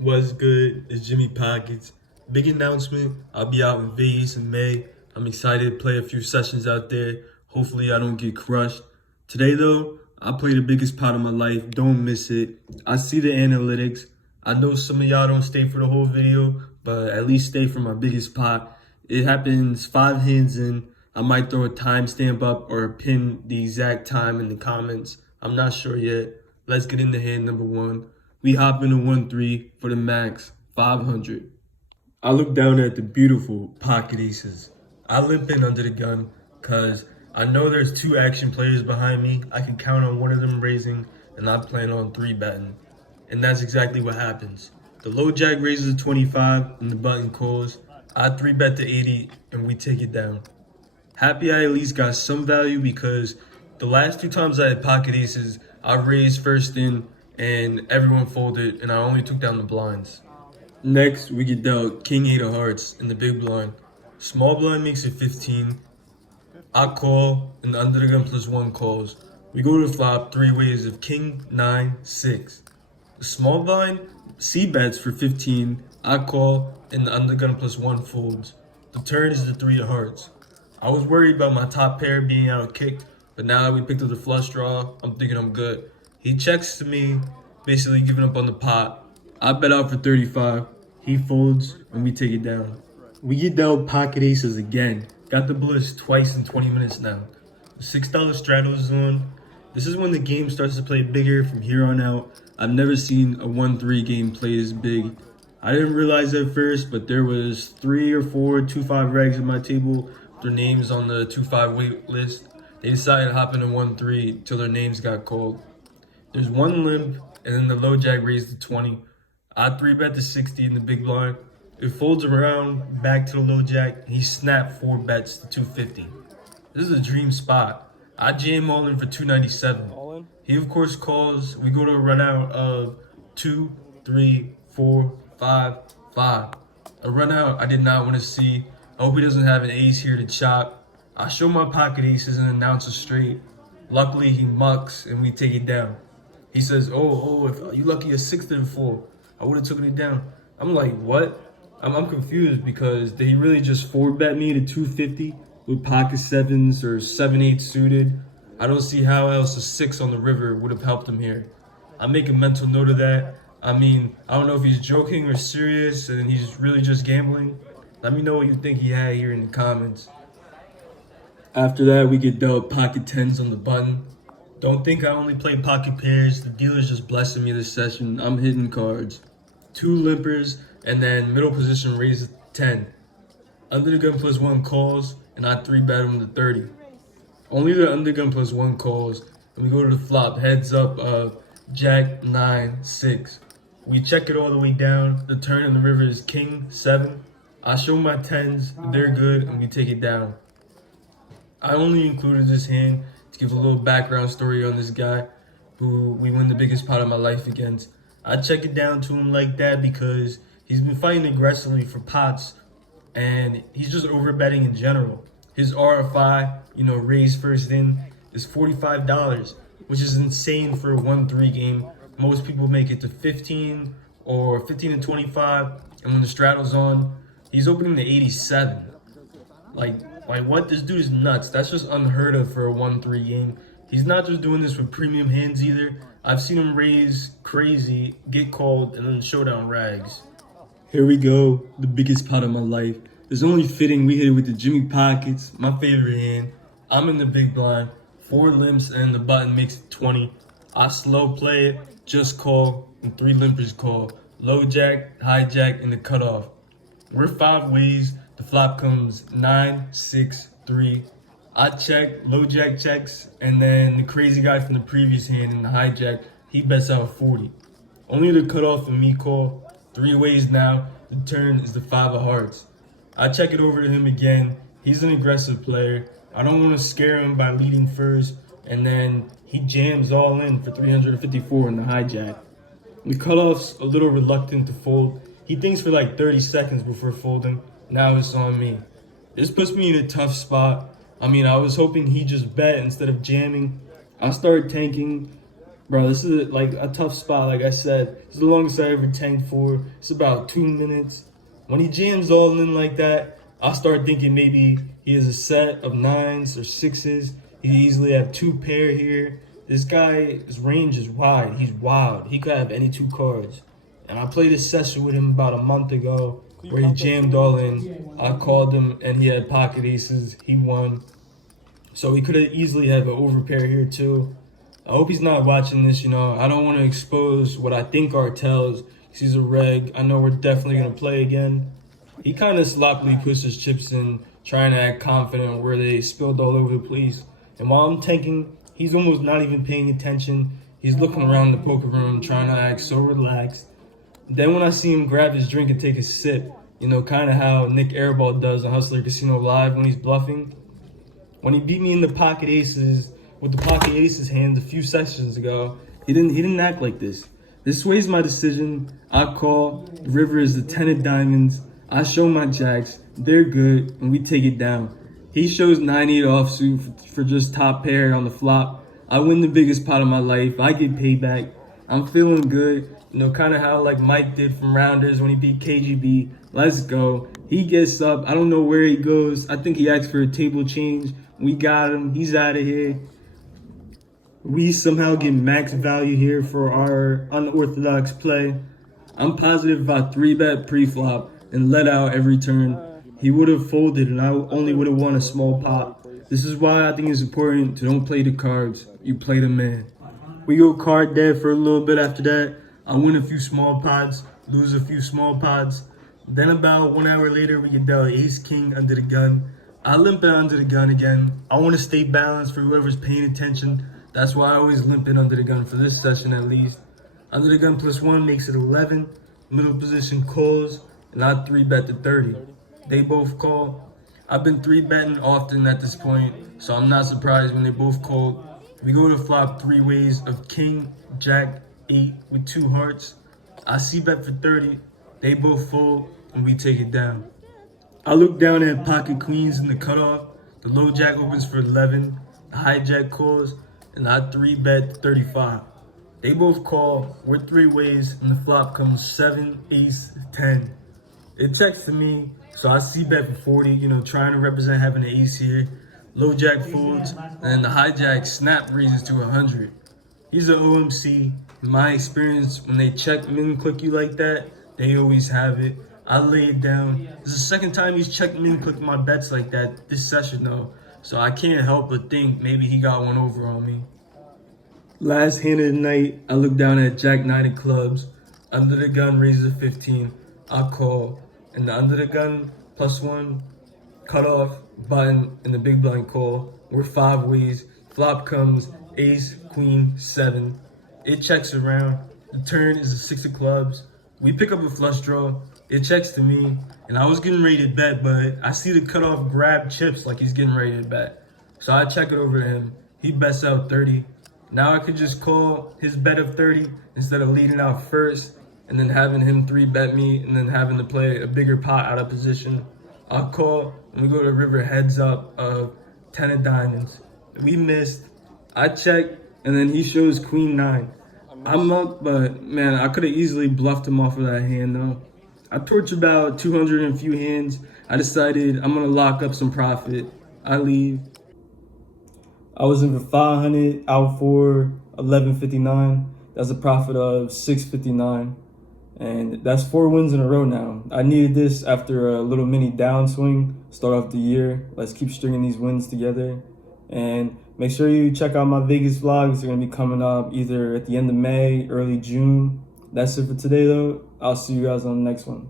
What's good? It's Jimmypocketts. Big announcement. I'll be out in Vegas in May. I'm excited to play a few sessions out there. Hopefully I don't get crushed. Today though, I play the biggest pot of my life. Don't miss it. I see the analytics. I know some of y'all don't stay for the whole video, but at least stay for my biggest pot. It happens 5 hands in. I might throw a timestamp up or pin the exact time in the comments. I'm not sure yet. Let's get into hand number 1. We hop into 1-3 for the max, 500. I look down at the beautiful pocket aces. I limp in under the gun because I know there's 2 action players behind me. I can count on one of them raising, and I plan on 3-betting. And that's exactly what happens. The low jack raises to 25 and the button calls. I 3-bet to 80 and we take it down. Happy I at least got some value because the last 2 times I had pocket aces, I raised first in and everyone folded and I only took down the blinds. Next, we get dealt king 8 of hearts in the big blind. Small blind makes it 15. I call and the under the gun +1 calls. We go to the flop 3 ways of king 9 6. The small blind C bets for 15. I call and the under the gun +1 folds. The turn is the 3 of hearts. I was worried about my top pair being out kicked, but now that we picked up the flush draw, I'm thinking I'm good. He checks to me, basically giving up on the pot. I bet out for 35. He folds, and we take it down. We get dealt pocket aces again. Got the bliss twice in 20 minutes now. The $6 straddle is on. This is when the game starts to play bigger from here on out. I've never seen a 1-3 game play this big. I didn't realize at first, but there was 3 or 4 2-5 regs at my table. Their names on the 2-5 wait list. They decided to hop into 1-3 till their names got called. There's 1 limp, and then the low jack raised to 20. I 3-bet to 60 in the big blind. It folds around back to the low jack. He snapped 4 bets to 250. This is a dream spot. I jam all in for 297. All in? He of course calls. We go to a run out of 2, 3, 4, 5, 5. A run out I did not want to see. I hope he doesn't have an ace here to chop. I show my pocket aces and announce a straight. Luckily he mucks and we take it down. He says, oh, if you lucky a 6th and 4, I would have taken it down. I'm like, what? I'm confused because did he really just 4-bet me to 250 with pocket 7s or 7-8 suited? I don't see how else a 6 on the river would have helped him here. I make a mental note of that. I mean, I don't know if he's joking or serious and he's really just gambling. Let me know what you think he had here in the comments. After that, we get dealt pocket 10s on the button. Don't think I only play pocket pairs. The dealer's just blessing me this session. I'm hitting cards. 2 limpers, and then middle position raises 10. Under the gun +1 calls, and I 3-bet him to 30. Only the under gun +1 calls, and we go to the flop. Heads up of jack 9 6. We check it all the way down. The turn in the river is king 7. I show my 10s, they're good, and we take it down. I only included this hand to give a little background story on this guy who we win the biggest pot of my life against. I check it down to him like that because he's been fighting aggressively for pots and he's just overbetting in general. His RFI, raise first in, is $45, which is insane for a 1-3 game. Most people make it to 15 or 15 and 25, and when the straddle's on, he's opening to 87. Like what? This dude is nuts. That's just unheard of for a 1-3 game. He's not just doing this with premium hands either. I've seen him raise crazy, get called, and then showdown rags. Here we go, the biggest pot of my life. It's only fitting we hit it with the Jimmypocketts, my favorite hand. I'm in the big blind, 4 limps, and the button makes it 20. I slow play it, just call, and 3 limpers call. Low jack, high jack, and the cutoff. We're 5 ways. The flop comes 9 6 3. I check, low jack checks, and then the crazy guy from the previous hand in the hijack, he bets out 40. Only the cutoff and me call. 3 ways now. The turn is the 5 of hearts. I check it over to him again. He's an aggressive player. I don't want to scare him by leading first, and then he jams all in for 354 in the hijack. The cutoff's a little reluctant to fold. He thinks for like 30 seconds before folding. Now it's on me. This puts me in a tough spot. I mean, I was hoping he just bet instead of jamming. I start tanking. Bro, this is like a tough spot. Like I said, it's the longest I ever tanked for. It's about 2 minutes. When he jams all in like that, I start thinking maybe he has a set of nines or sixes. He could easily have two pair here. This guy's range is wide. He's wild. He could have any two cards. And I played a session with him about a month ago where he jammed all in. I called him and he had pocket aces. He won. So he could have easily have an overpair here too. I hope he's not watching this, I don't want to expose what I think are tells. He's a reg. I know we're definitely going to play again. He kind of sloppily puts his chips in, trying to act confident where they spilled all over the place. And while I'm tanking, he's almost not even paying attention. He's looking around the poker room, trying to act so relaxed. Then when I see him grab his drink and take a sip, kind of how Nick Airball does on Hustler Casino Live when he's bluffing. When he beat me in the pocket aces, with the pocket aces hands a few sessions ago, he didn't act like this. This sways my decision. I call. The river is the 10 of diamonds. I show my jacks. They're good, and we take it down. He shows 9-8 offsuit for just top pair on the flop. I win the biggest pot of my life. I get payback. I'm feeling good. Kind of how like Mike did from Rounders when he beat KGB. Let's go. He gets up. I don't know where he goes. I think he asked for a table change. We got him. He's out of here. We somehow get max value here for our unorthodox play. I'm positive if I 3-bet pre-flop and let out every turn, he would have folded and I only would have won a small pot. This is why I think it's important to don't play the cards. You play the man. We go card dead for a little bit after that. I win a few small pots, lose a few small pots. Then about 1 hour later, we get down ace-king under the gun. I limp it under the gun again. I want to stay balanced for whoever's paying attention. That's why I always limp it under the gun for this session at least. Under the gun +1 makes it 11. Middle position calls, and I 3-bet to 30. They both call. I've been 3-betting often at this point, so I'm not surprised when they both call. We go to flop 3 ways of king, jack, 8 with 2 hearts. I c-bet for 30. They both fold, and we take it down. I look down at pocket queens in the cutoff. The low jack opens for 11. The high jack calls, and I 3-bet 35. They both call. We're 3 ways, and the flop comes 7, ace, 10. It checks to me, so I c-bet for 40, trying to represent having an ace here. Low jack folds, and the high jack snap raises to 100. He's an OMC. In my experience, when they check min click you like that, they always have it. I lay it down. This is the second time he's checked min clicked my bets like that this session though. So I can't help but think maybe he got one over on me. Last hand of the night, I look down at Jack 9 of clubs. Under the gun raises a 15. I call. And the under the gun +1 cut off button and the big blind call. We're 5 ways. Flop comes ace, queen, 7. It checks around. The turn is a 6 of clubs. We pick up a flush draw. It checks to me, and I was getting ready to bet, but I see the cutoff grab chips like he's getting ready to bet. So I check it over to him. He bets out 30. Now I could just call his bet of 30 instead of leading out first and then having him 3-bet me and then having to play a bigger pot out of position. I'll call, and we go to river heads up of 10 of diamonds. We missed. I check, and then he shows queen 9. I'm up, but man, I could have easily bluffed him off of that hand though. I torched about 200 and a few hands. I decided I'm gonna lock up some profit. I leave. I was in for 500, out for 1159. That's a profit of 659. And that's 4 wins in a row now. I needed this after a little mini downswing, start off the year. Let's keep stringing these wins together. And make sure you check out my Vegas vlogs. They're gonna be coming up either at the end of May, early June. That's it for today though. I'll see you guys on the next one.